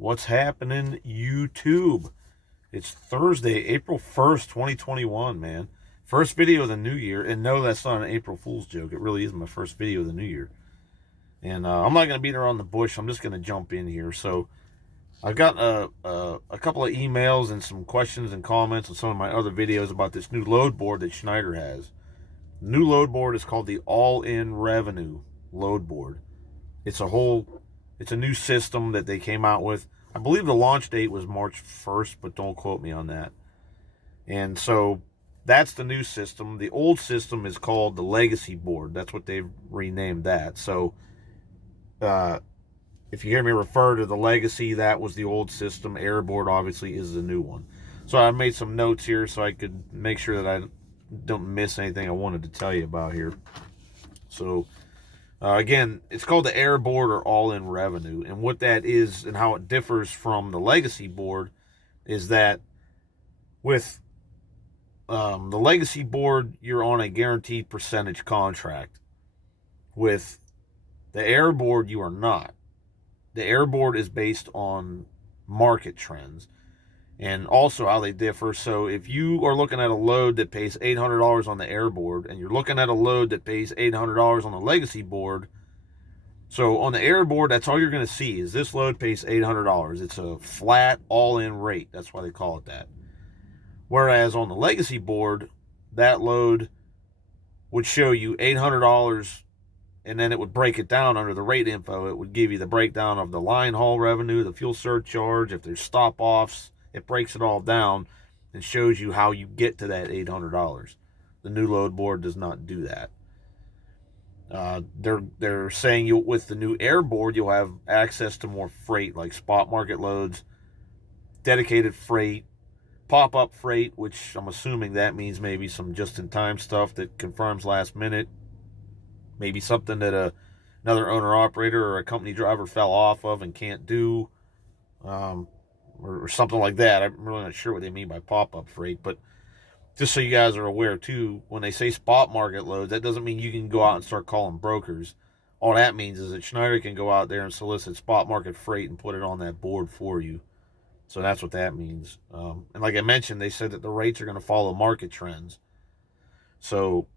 What's happening, YouTube? It's Thursday, April 1st, 2021, man. First video of the new year. And no, that's not an April Fool's joke. It really is my first video of the new year. And I'm not going to beat around the bush. I'm just going to jump in here. So I've got a couple of emails and some questions and comments on some of my other videos about this new load board that Schneider has. The new load board is called the All-In Revenue load board. It's a new system that they came out with. I believe the launch date was March 1st, but don't quote me on that. And so that's the new system. The old system is called the Legacy board. That's what they've renamed that. So if you hear me refer to the Legacy, that was the old system. Airboard obviously is the new one. So I made some notes here so I could make sure that I don't miss anything I wanted to tell you about here. So again, it's called the Airboard or All-In Revenue. And what that is and how it differs from the Legacy board is that with the Legacy board, you're on a guaranteed percentage contract. With the Airboard, you are not. The Airboard is based on market trends and also how they differ. So if you are looking at a load that pays $800 on the Airboard and you're looking at a load that pays $800 on the Legacy board, so on the Airboard, that's all you're going to see is this load pays $800. It's a flat all-in rate. That's why they call it that. Whereas on the Legacy board, that load would show you $800, and then it would break it down under the rate info. It would give you the breakdown of the line haul revenue, the fuel surcharge, if there's stop-offs. It breaks it all down and shows you how you get to that $800. The new load board does not do that. They're saying with the new Airboard, you'll have access to more freight, like spot market loads, dedicated freight, pop-up freight, which I'm assuming that means maybe some just-in-time stuff that confirms last minute, maybe something that another owner-operator or a company driver fell off of and can't do, or something like that. I'm really not sure what they mean by pop-up freight, but just so you guys are aware, too, when they say spot market loads, that doesn't mean you can go out and start calling brokers. All that means is that Schneider can go out there and solicit spot market freight and put it on that board for you. So that's what that means. And like I mentioned, they said that the rates are going to follow market trends. So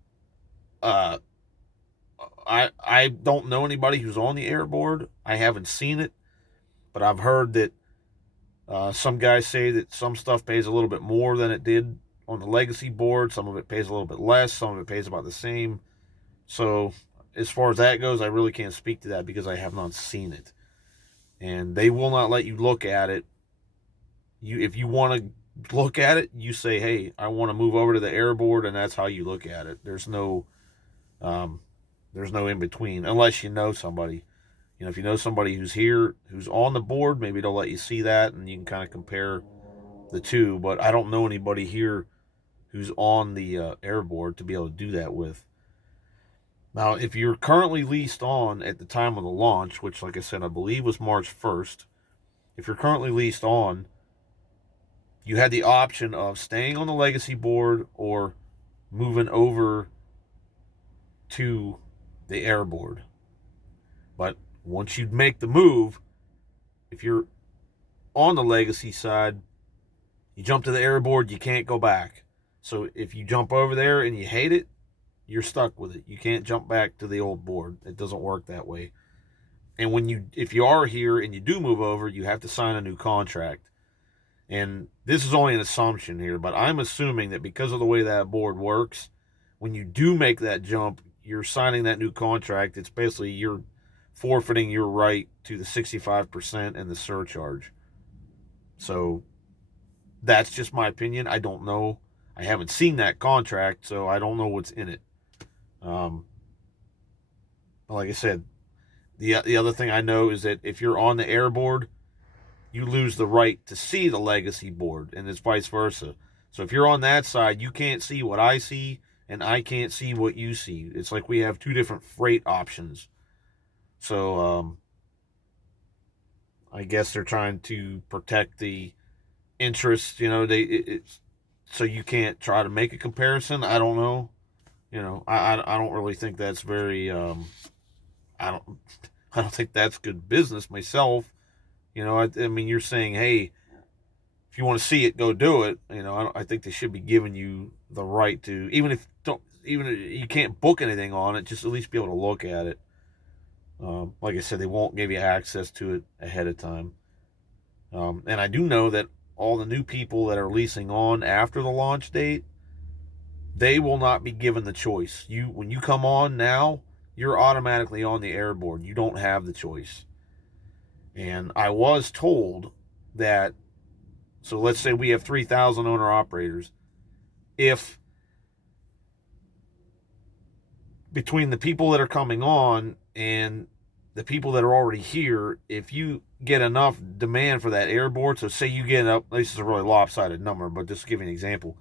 I don't know anybody who's on the Airboard. I haven't seen it, but I've heard that some guys say that some stuff pays a little bit more than it did on the Legacy board. Some of it pays a little bit less. Some of it pays about the same. So as far as that goes, I really can't speak to that because I have not seen it. And they will not let you look at it. If you want to look at it, you say, hey, I want to move over to the Airboard, and that's how you look at it. There's no in between unless you know somebody. You know, if you know somebody who's here, who's on the board, maybe they'll let you see that and you can kind of compare the two. But I don't know anybody here who's on the Airboard to be able to do that with. Now, if you're currently leased on at the time of the launch, which, like I said, I believe was March 1st, if you're currently leased on, you had the option of staying on the Legacy board or moving over to the Airboard. But once you make the move, if you're on the Legacy side, you jump to the Airboard, you can't go back. So if you jump over there and you hate it, you're stuck with it. You can't jump back to the old board. It doesn't work that way. And if you are here and you do move over, you have to sign a new contract. And this is only an assumption here, but I'm assuming that because of the way that board works, when you do make that jump, you're signing that new contract. It's basically you're forfeiting your right to the 65% and the surcharge. So that's just my opinion. I don't know. I haven't seen that contract, so I don't know what's in it. Like I said, the other thing I know is that if you're on the Airboard, you lose the right to see the Legacy board, and it's vice versa. So if you're on that side, you can't see what I see, and I can't see what you see. It's like we have two different freight options. So I guess they're trying to protect the interests. You know, so you can't try to make a comparison. I don't know. You know, I don't really think that's very. I don't think that's good business myself. You know, I mean, you're saying, hey, if you want to see it, go do it. You know, I think they should be giving you the right to, even if you can't book anything on it, just at least be able to look at it. Like I said, they won't give you access to it ahead of time. And I do know that all the new people that are leasing on after the launch date, they will not be given the choice. When you come on now, you're automatically on the Airboard. You don't have the choice. And I was told that, so let's say we have 3,000 owner operators. If between the people that are coming on and the people that are already here, if you get enough demand for that Airboard, so say you get up, this is a really lopsided number, but just to give you an example.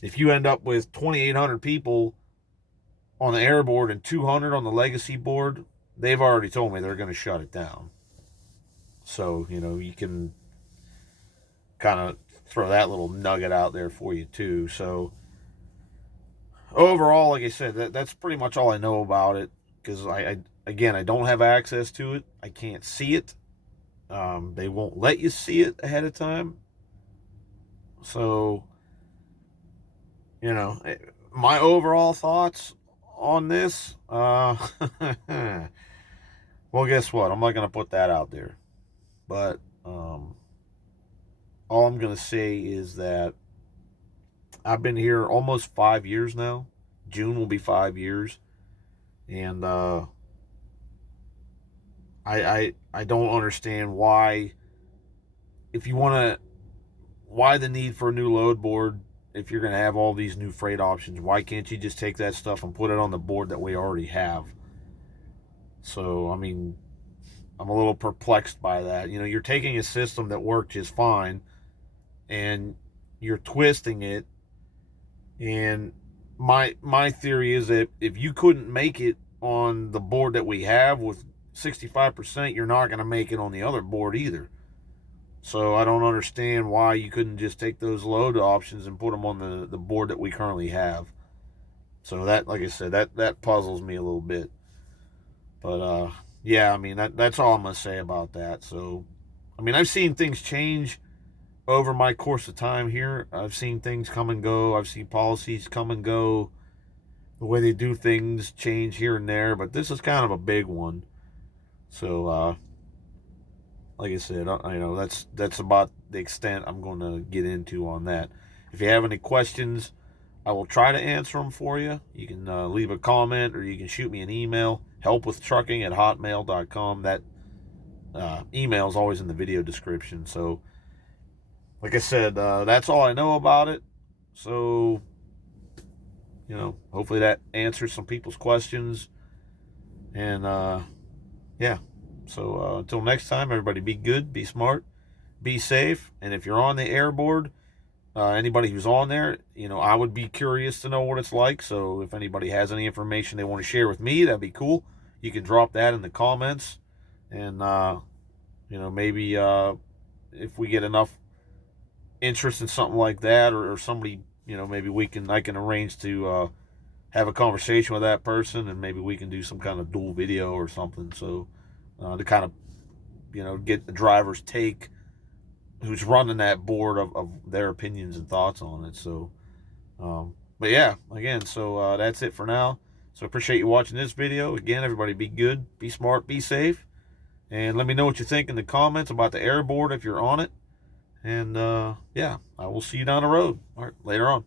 If you end up with 2,800 people on the Airboard and 200 on the legacy board, they've already told me they're going to shut it down. So, you know, you can kind of throw that little nugget out there for you too. So overall, like I said, that's pretty much all I know about it, because I don't have access to it. I can't see it. They won't let you see it ahead of time. So, you know, my overall thoughts on this, well, guess what? I'm not going to put that out there. But all I'm going to say is that I've been here almost 5 years now. June will be 5 years. And I don't understand why, if you want to, why the need for a new load board if you're going to have all these new freight options. Why can't you just take that stuff and put it on the board that we already have? So, I mean, I'm a little perplexed by that. You know, you're taking a system that worked just fine and you're twisting it. And my theory is that if you couldn't make it on the board that we have with 65%, you're not going to make it on the other board either. So I don't understand why you couldn't just take those load options and put them on the board that we currently have. So that, like I said, that puzzles me a little bit. But yeah, I mean, that's all I'm going to say about that. So, I mean, I've seen things change over my course of time here. I've seen things come and go. I've seen policies come and go. The way they do things change here and there. But this is kind of a big one. So, like I said, you know, that's about the extent I'm going to get into on that. If you have any questions, I will try to answer them for you. You can leave a comment or you can shoot me an email, helpwithtrucking@hotmail.com. That email is always in the video description. So, like I said, that's all I know about it. So, you know, hopefully that answers some people's questions. And, yeah. So until next time, everybody be good, be smart, be safe. And if you're on the Airboard, anybody who's on there, you know, I would be curious to know what it's like. So if anybody has any information they want to share with me, that'd be cool. You can drop that in the comments. And, you know, maybe if we get enough interest in something like that, or somebody, you know, maybe I can arrange to have a conversation with that person, and maybe we can do some kind of dual video or something. So to kind of, you know, get the driver's take, who's running that board, of their opinions and thoughts on it. So, but yeah, again, so that's it for now. So appreciate you watching this video. Again, everybody be good, be smart, be safe. And let me know what you think in the comments about the Airboard if you're on it. And yeah, I will see you down the road. All right, later on.